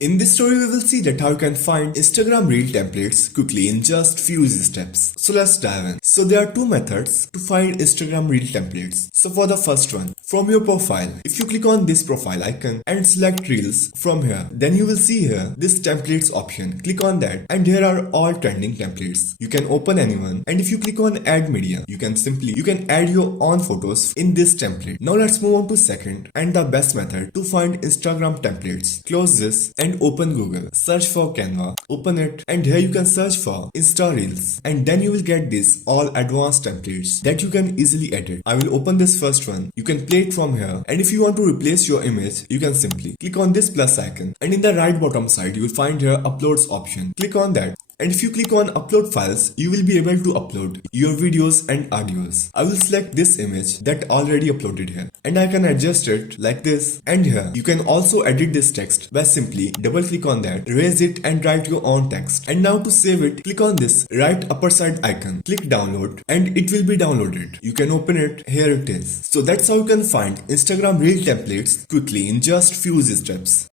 In this story, we will see that how you can find Instagram Reel templates quickly in just few easy steps. So let's dive in. So there are two methods to find Instagram Reel templates. So for the first one, from your profile, if you click on this profile icon and select Reels from here, then you will see here this templates option. Click on that and here are all trending templates. You can open anyone, and if you click on add media, you can add your own photos in this template. Now let's move on to second and the best method to find Instagram templates. Close this and open Google. Search for Canva. Open it and here you can search for Insta Reels, and then you will get these all advanced templates that you can easily edit. I will open this first one. You can play it from here, and if you want to replace your image, you can simply click on this plus icon, and in the right bottom side you will find here uploads option. Click on that. And if you click on upload files, you will be able to upload your videos and audios. I will select this image that already uploaded here, and I can adjust it like this. And here you can also edit this text by simply double click on that, raise it and write your own text. And now to save it, click on this right upper side icon, click download and it will be downloaded. You can open it, here it is. So that's how you can find Instagram Reel templates quickly in just few easy steps.